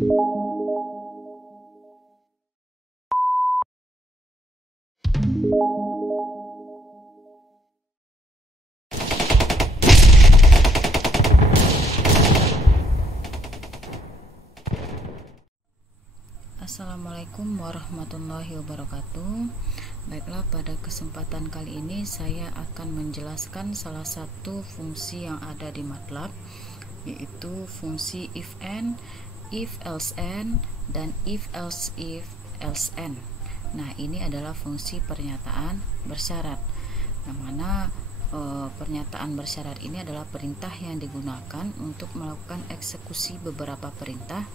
Assalamualaikum warahmatullahi wabarakatuh. Baiklah, pada kesempatan kali ini saya akan menjelaskan salah satu fungsi yang ada di MATLAB, yaitu fungsi if-and, if-else-and, dan if-else-if-else-and. Nah, ini adalah fungsi pernyataan bersyarat, yang mana pernyataan bersyarat ini adalah perintah yang digunakan untuk melakukan eksekusi beberapa perintah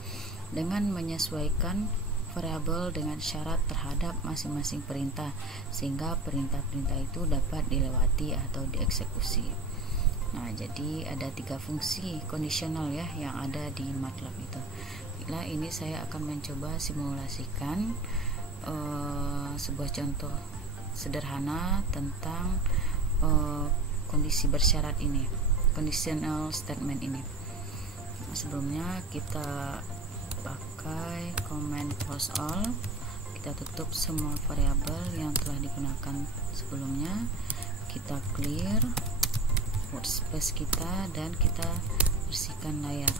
dengan menyesuaikan variabel dengan syarat terhadap masing-masing perintah, sehingga perintah-perintah itu dapat dilewati atau dieksekusi. Nah, jadi ada 3 fungsi kondisional ya yang ada di MATLAB itu. Nah, ini saya akan mencoba simulasikan sebuah contoh sederhana tentang kondisi bersyarat ini, conditional statement ini. Sebelumnya kita pakai command close all, kita tutup semua variabel yang telah digunakan sebelumnya, kita clear workspace kita, dan kita bersihkan layar.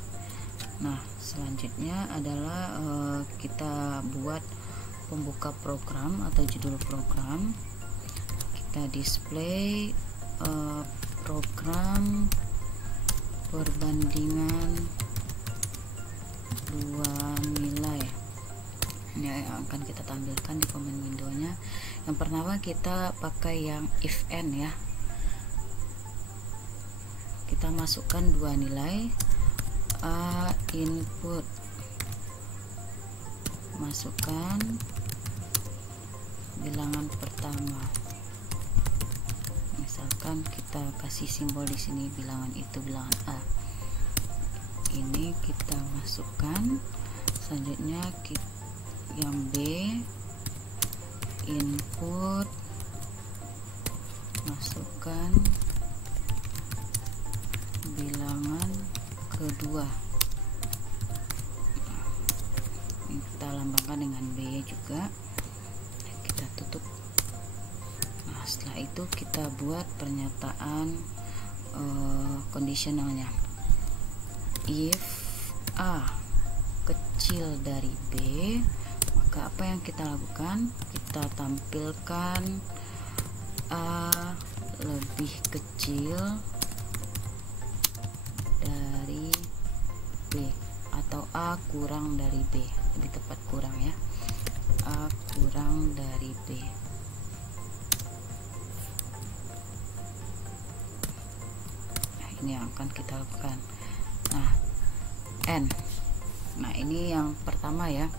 Nah, selanjutnya adalah kita buat pembuka program atau judul program. Kita display program perbandingan 2 nilai. Ini yang akan kita tampilkan di command window-nya. Yang pertama kita pakai yang if and ya. Kita masukkan 2 nilai. A input, masukkan bilangan pertama. Misalkan kita kasih simbol di sini bilangan itu bilangan A. Ini kita masukkan. Selanjutnya yang B, input, masukkan bilangan kedua. Ini kita lambangkan dengan B juga, kita tutup. Nah, setelah itu kita buat pernyataan kondisionalnya. If A kecil dari B, maka apa yang kita lakukan? Kita tampilkan A lebih kecil dari B, atau A kurang dari B, lebih tepat kurang ya, A kurang dari B. Nah, ini yang akan kita lakukan. Nah, N. Nah, ini yang pertama ya,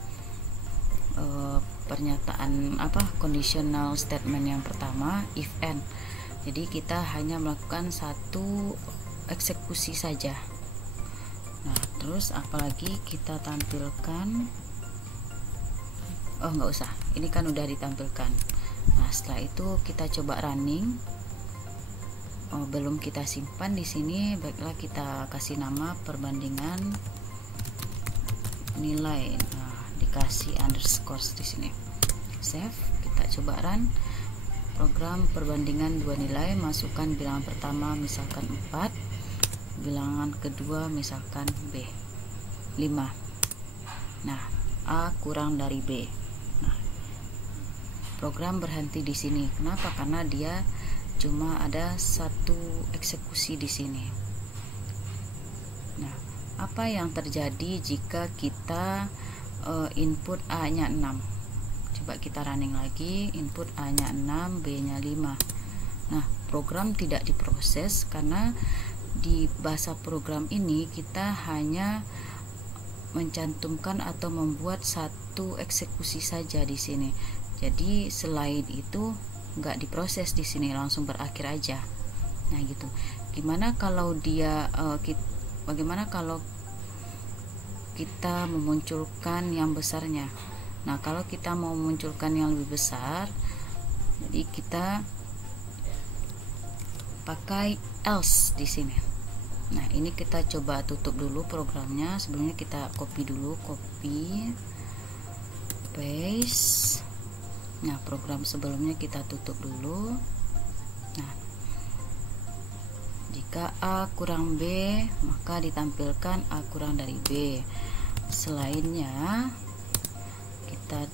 pernyataan conditional statement yang pertama, if N. Jadi kita hanya melakukan satu eksekusi saja. Nah, terus apalagi kita tampilkan, nggak usah, ini kan udah ditampilkan. Nah, setelah itu kita coba running. Belum kita simpan di sini. Baiklah, kita kasih nama perbandingan nilai. Nah, dikasih underscore di sini. Save. Kita coba run. Program perbandingan 2 nilai, masukkan bilangan pertama misalkan 4, bilangan kedua misalkan B 5. Nah, A kurang dari B. Nah, program berhenti di sini. Kenapa? Karena dia cuma ada satu eksekusi di sini. Nah, apa yang terjadi jika kita input A-nya 6? Coba kita running lagi, input A-nya 6, B-nya 5. Nah, program tidak diproses karena di bahasa program ini kita hanya mencantumkan atau membuat satu eksekusi saja di sini. Jadi selain itu nggak diproses di sini, langsung berakhir aja. Nah, gitu. Gimana kalau dia bagaimana kalau kita memunculkan yang besarnya? Nah, kalau kita mau memunculkan yang lebih besar, jadi kita pakai else di sini. Nah, ini kita coba tutup dulu programnya. Sebelumnya kita copy dulu, copy paste. Nah, program sebelumnya kita tutup dulu. Nah, jika A kurang B, maka ditampilkan A kurang dari B. Selainnya kita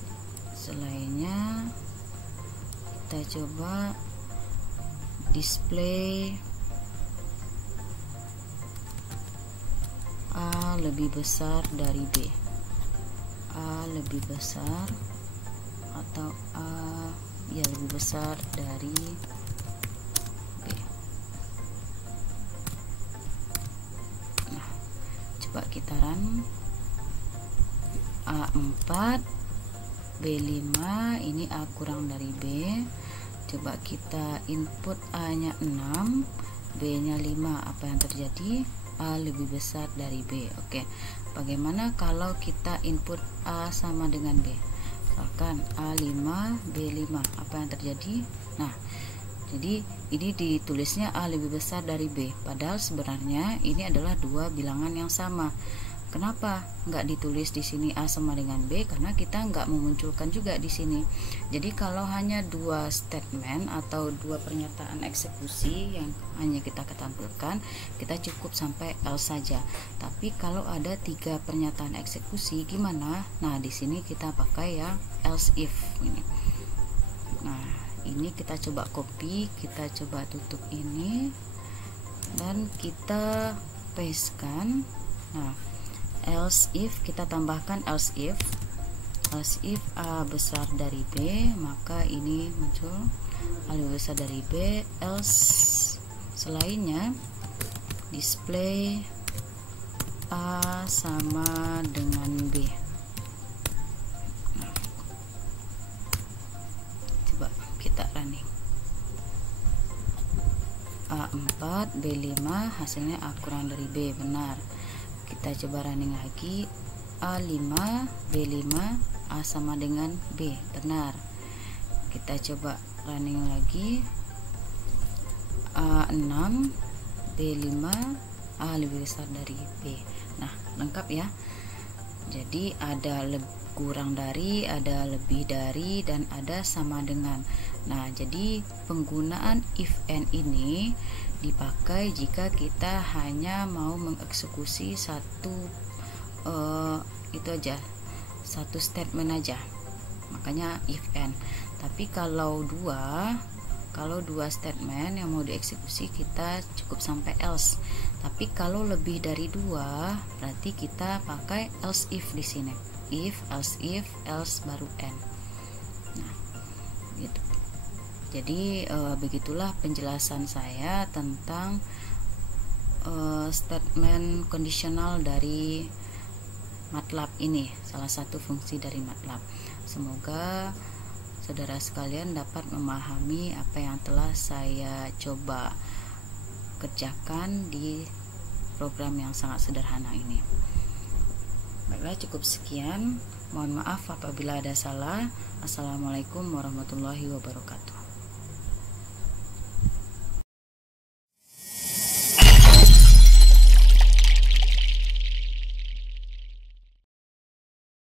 coba display A lebih besar dari B. A lebih besar atau A ya lebih besar dari B. Nah, coba kita run. A4 B5, ini A kurang dari B. Coba kita input A nya 6, B nya 5. Apa yang terjadi? A lebih besar dari B. Oke, bagaimana kalau kita input A sama dengan B? Misalkan A5 B5, apa yang terjadi? Nah, jadi ini ditulisnya A lebih besar dari B, padahal sebenarnya ini adalah dua bilangan yang sama. Kenapa nggak ditulis di sini A sama dengan B? Karena kita nggak memunculkan juga di sini. Jadi kalau hanya dua statement atau dua pernyataan eksekusi yang hanya kita tampilkan, kita cukup sampai else saja. Tapi kalau ada 3 pernyataan eksekusi, gimana? Nah, di sini kita pakai yang else if ini. Nah, ini kita coba copy, kita coba tutup ini dan kita pastekan. Nah, else if kita tambahkan else if A besar dari B, maka ini muncul A lebih besar dari B. Else selainnya display A sama dengan B. Nah, coba kita running. A4 B5, hasilnya A kurang dari B, benar. Kita coba running lagi. A5 B5, A sama dengan B, benar. Kita coba running lagi. A6 B5, A lebih besar dari B. Nah, lengkap ya. Jadi ada kurang dari, ada lebih dari, dan ada sama dengan. Nah, jadi penggunaan if and ini dipakai jika kita hanya mau mengeksekusi satu itu aja, satu statement aja, makanya if and. Tapi kalau dua statement yang mau dieksekusi, kita cukup sampai else. Tapi kalau lebih dari 2, berarti kita pakai else if di sini. If, else baru and. Nah, gitu. Jadi begitulah penjelasan saya tentang statement kondisional dari MATLAB ini, salah satu fungsi dari MATLAB. Semoga saudara sekalian dapat memahami apa yang telah saya coba kerjakan di program yang sangat sederhana ini. Baiklah, cukup sekian. Mohon maaf apabila ada salah. Assalamualaikum warahmatullahi wabarakatuh.